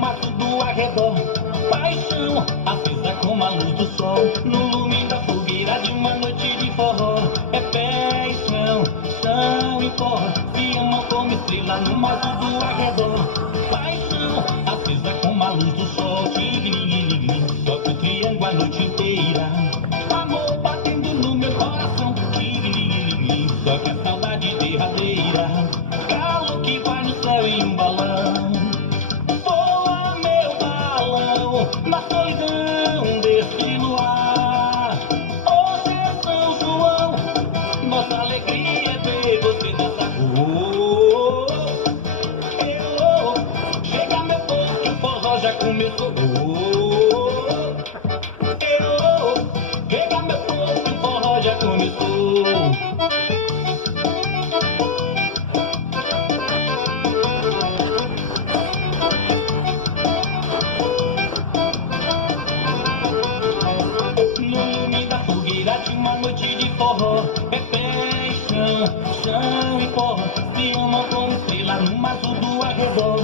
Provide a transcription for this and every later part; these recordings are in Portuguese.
mato do arredor. Paixão acesa como a luz do sol, no lume da fogueira de uma noite de forró. É pé e chão, chão e pó, se amam como estrela no mato do arredor. Paixão acesa como a luz do sol, tigre, toca o triângulo a noite inteira. Amor batendo no meu coração, tigre, toca a saudade derradeira. Galo que vai no céu em um balão, voa meu balão na solidão desse luar. Hoje é São João, nossa alegria é ver você dançar. Oh, oh, oh, chega meu povo que o forró já começou. Oh, oh, chega meu povo que o forró já começou. De uma noite de forró, é pé e chão, chão e pó, se amam como estrela no mato do arredor.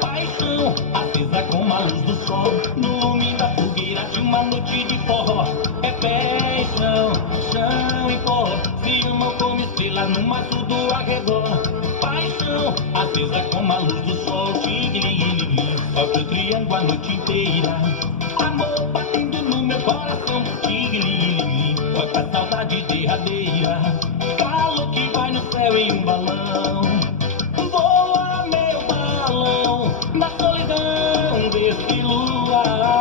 Paixão acesa como a luz do sol, no lume da fogueira de uma noite de forró. É pé e chão, chão e pó, se amam como estrela no mato do arredor. Paixão acesa como a luz do sol, tigre, toca o triângulo a noite inteira. Amor batendo no meu coração, tigre, toca a saudade derradeira. Galo que vai no céu em um balão, voa meu balão na solidão desse luar.